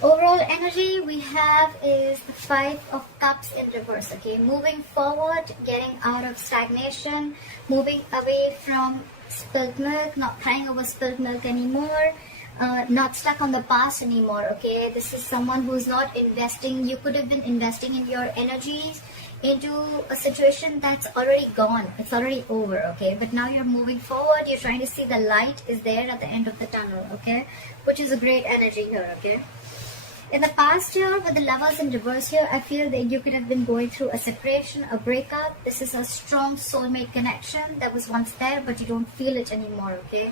Overall energy we have is the Five of Cups in reverse. Okay, moving forward, getting out of stagnation, moving away from spilled milk, not crying over spilled milk anymore, not stuck on the past anymore. Okay, this is someone who's not investing. You could have been investing in your energies into a situation that's already gone. It's already over. Okay, but now you're moving forward. You're trying to see the light is there at the end of the tunnel. Okay, which is a great energy here. Okay. In the past year, with the Lovers in reverse here, I feel that you could have been going through a separation, a breakup. This is a strong soulmate connection that was once there, but you don't feel it anymore, okay?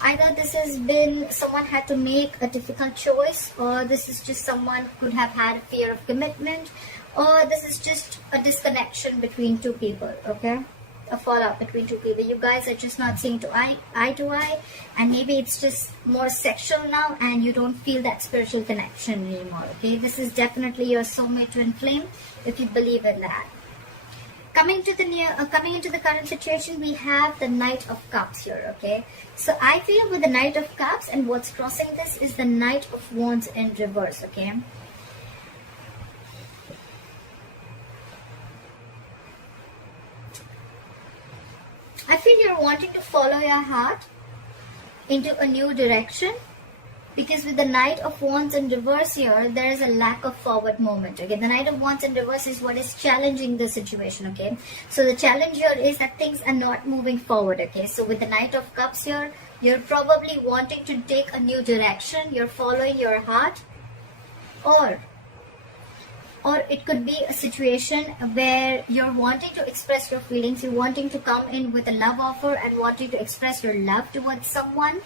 Either this has been someone had to make a difficult choice, or this is just someone could have had a fear of commitment, or this is just a disconnection between two people, okay? A fallout between two people. You guys are just not seeing eye to eye, and maybe it's just more sexual now and you don't feel that spiritual connection anymore. Okay, this is definitely your soulmate twin flame if you believe in that. Coming into the current situation, we have the Knight of Cups here. Okay, so I feel with the Knight of Cups, and what's crossing this is the Knight of Wands in reverse. Okay, I feel you're wanting to follow your heart into a new direction, because with the Knight of Wands in reverse here, there is a lack of forward movement. Okay, the Knight of Wands in reverse is what is challenging the situation. Okay, so the challenge here is that things are not moving forward. Okay, so with the Knight of Cups here, you're probably wanting to take a new direction. You're following your heart, or it could be a situation where you're wanting to express your feelings, you're wanting to come in with a love offer and wanting to express your love towards someone.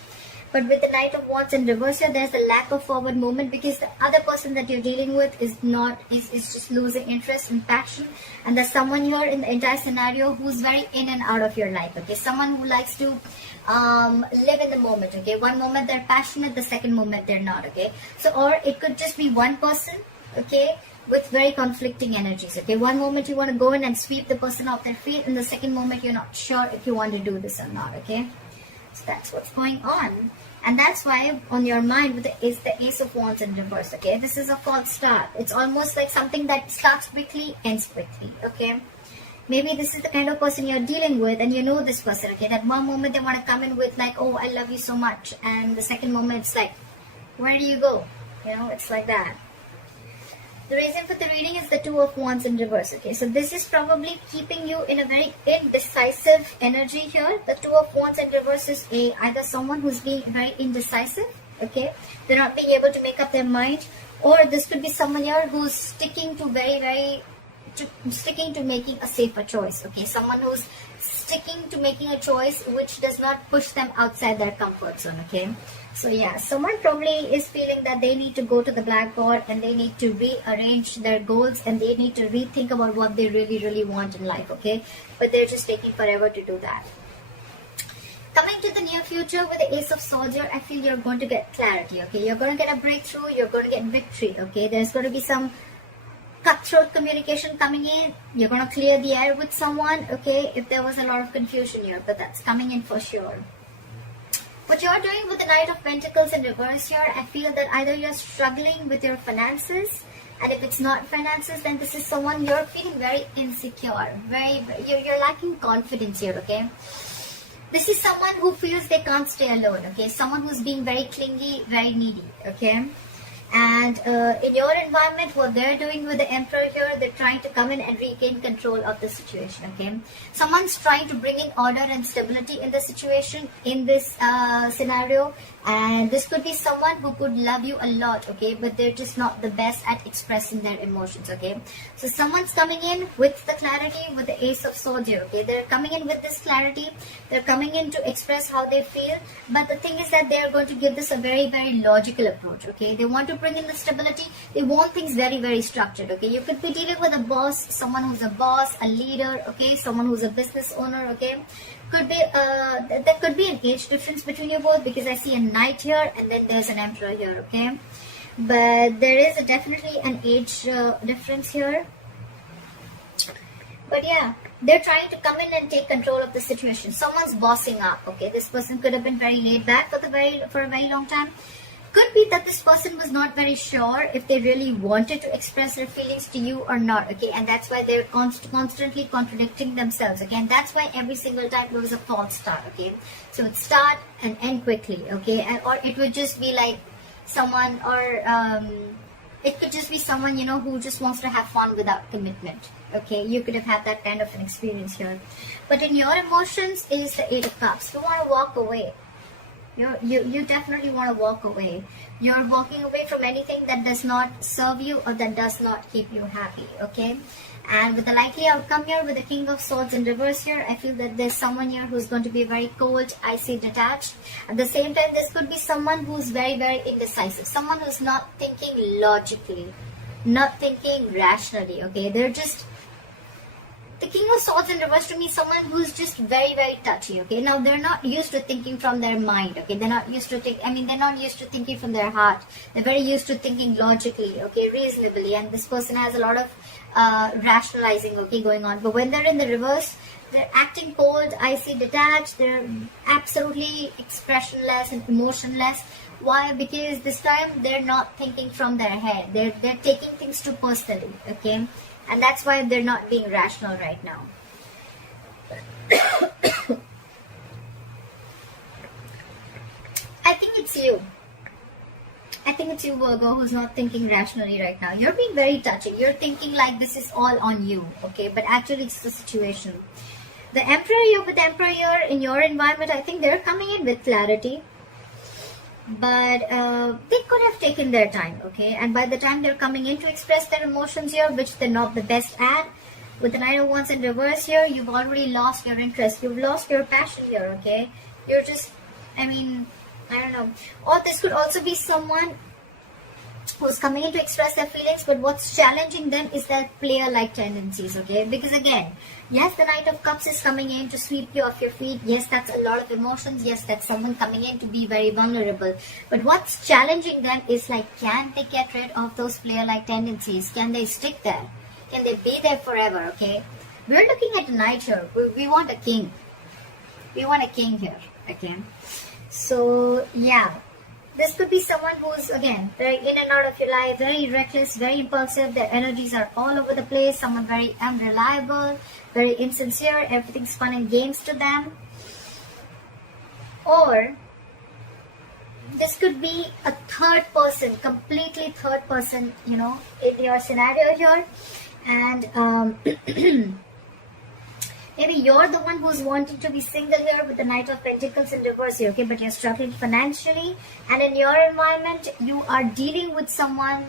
But with the Knight of Wands in reverse here, there's a lack of forward movement, because the other person that you're dealing with is just losing interest and passion. And there's someone here in the entire scenario who's very in and out of your life. Okay, someone who likes to live in the moment. Okay, one moment they're passionate, the second moment they're not. Okay, so or it could just be one person. Okay, with very conflicting energies. Okay, one moment you want to go in and sweep the person off their feet, and the second moment you're not sure if you want to do this or not. Okay, so that's what's going on, and that's why on your mind is the Ace of Wands in reverse. Okay, this is a false start. It's almost like something that starts quickly, ends quickly. Okay, maybe this is the kind of person you're dealing with, and you know this person. Okay, that one moment they want to come in with like, oh, I love you so much, and the second moment it's like, where do you go? You know, it's like that. The reason for the reading is the Two of Wands in reverse. Okay, so this is probably keeping you in a very indecisive energy here. The Two of Wands in reverse is either someone who's being very indecisive. Okay, they're not being able to make up their mind, or this could be someone here who's sticking to making a safer choice. Okay, someone who's sticking to making a choice which does not push them outside their comfort zone. Okay, so yeah, someone probably is feeling that they need to go to the blackboard and they need to rearrange their goals, and they need to rethink about what they really want in life. Okay, but they're just taking forever to do that. Coming to the near future with the Ace of Swords here, I feel you're going to get clarity. Okay, you're going to get a breakthrough, you're going to get victory. Okay, there's going to be some cutthroat communication coming in. You're going to clear the air with someone. Okay, if there was a lot of confusion here, but that's coming in for sure. What you're doing with the Knight of Pentacles in reverse here, I feel that either you're struggling with your finances, and if it's not finances, then this is someone you're feeling very insecure, you're lacking confidence here. Okay, this is someone who feels they can't stay alone. Okay, someone who's being very clingy, very needy. Okay, and in your environment, what they're doing with the Emperor here, they're trying to come in and regain control of the situation. Okay, someone's trying to bring in order and stability in the situation, in this scenario, and this could be someone who could love you a lot. Okay, but they're just not the best at expressing their emotions. Okay, so someone's coming in with the clarity with the Ace of Swords here. Okay, they're coming in with this clarity, they're coming in to express how they feel, but the thing is that they're going to give this a very logical approach. Okay, they want to bring in the stability, they want things very structured. Okay, you could be dealing with a boss, someone who's a boss, a leader. Okay, someone who's a business owner. Okay, could be there could be an age difference between you both, because I see a Knight here and then there's an Emperor here. Okay, but there is definitely an age difference here. But yeah, they're trying to come in and take control of the situation. Someone's bossing up. Okay, this person could have been very laid back for a very long time. Could be that this person was not very sure if they really wanted to express their feelings to you or not, okay, and that's why they're constantly contradicting themselves, okay, and that's why every single time there was a false start, okay. So it start and end quickly, okay, and or it would just be like someone, or it could just be someone, you know, who just wants to have fun without commitment, okay. You could have had that kind of an experience here, but in your emotions is the Eight of Cups. You want to walk away. You definitely want to walk away. You're walking away from anything that does not serve you or that does not keep you happy, okay. And with the likely outcome here, with the King of Swords in reverse here, I feel that there's someone here who's going to be very cold, icy, detached. At the same time, this could be someone who's very, very indecisive. Someone who's not thinking logically, not thinking rationally, okay. They're just... The King of Swords in reverse to me is someone who's just very, very touchy, okay. Now, they're not used to thinking from their mind, okay. They're not used to they're not used to thinking from their heart. They're very used to thinking logically, okay, reasonably. And this person has a lot of rationalizing, okay, going on. But when they're in the reverse, they're acting cold, icy, detached. They're absolutely expressionless and emotionless. Why? Because this time they're not thinking from their head. They're taking things too personally, okay. And that's why they're not being rational right now. I think it's you. I think it's you, Virgo, who's not thinking rationally right now. You're being very touching. You're thinking like this is all on you, okay? But actually it's the situation. The Emperor here, with the Emperor here in your environment, I think they're coming in with clarity. But they could have taken their time, okay, and by the time they're coming in to express their emotions here, which they're not the best at, with the Knight of Wands in reverse here, you've already lost your interest, you've lost your passion here, okay. You're just, I don't know. Or this could also be someone who's coming in to express their feelings, but what's challenging them is their player-like tendencies, okay? Because again, yes, the Knight of Cups is coming in to sweep you off your feet. Yes, that's a lot of emotions. Yes, that's someone coming in to be very vulnerable. But what's challenging them is like, can they get rid of those player-like tendencies? Can they stick there? Can they be there forever, okay? We're looking at a knight here. We want a king. We want a king here, okay? So, yeah. This could be someone who's, again, very in and out of your life, very reckless, very impulsive. Their energies are all over the place. Someone very unreliable, very insincere. Everything's fun and games to them. Or this could be a third person, completely third person, you know, in your scenario here. And maybe you're the one who's wanting to be single here with the Knight of Pentacles in reverse here, okay? But you're struggling financially, and in your environment, you are dealing with someone.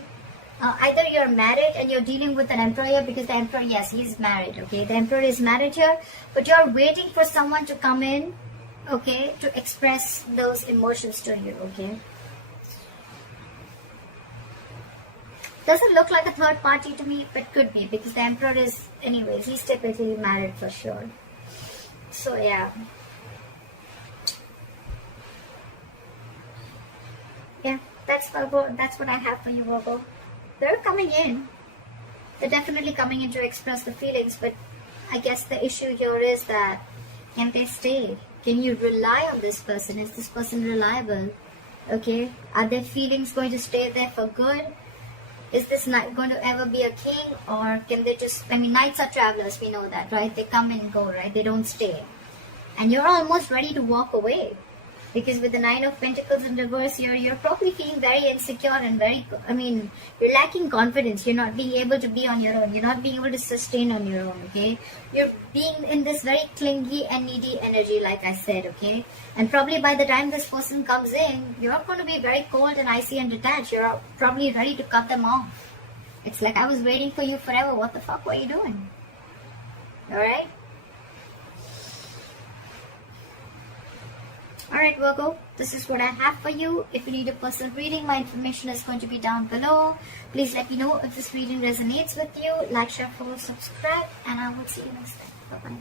Either you're married and you're dealing with an Emperor here, because the Emperor, yes, he's married, okay? The Emperor is married here, but you're waiting for someone to come in, okay, to express those emotions to you, okay? Doesn't look like a third party to me, but could be, because the Emperor is, anyways, he's typically married for sure. So, yeah. Yeah, that's Virgo. That's what I have for you, Virgo. They're coming in. They're definitely coming in to express the feelings, but I guess the issue here is that, can they stay? Can you rely on this person? Is this person reliable? Okay? Are their feelings going to stay there for good? Is this knight going to ever be a king, or can they just, knights are travelers, we know that, right? They come and go, right? They don't stay. And you're almost ready to walk away. Because with the Nine of Pentacles in reverse here, you're probably feeling very insecure and you're lacking confidence. You're not being able to be on your own. You're not being able to sustain on your own, okay? You're being in this very clingy and needy energy, like I said, okay? And probably by the time this person comes in, you're going to be very cold and icy and detached. You're probably ready to cut them off. It's like, I was waiting for you forever. What the fuck were you doing? Alright? Alright, Virgo, this is what I have for you. If you need a personal reading, my information is going to be down below. Please let me know if this reading resonates with you. Like, share, follow, subscribe, and I will see you next time. Bye-bye.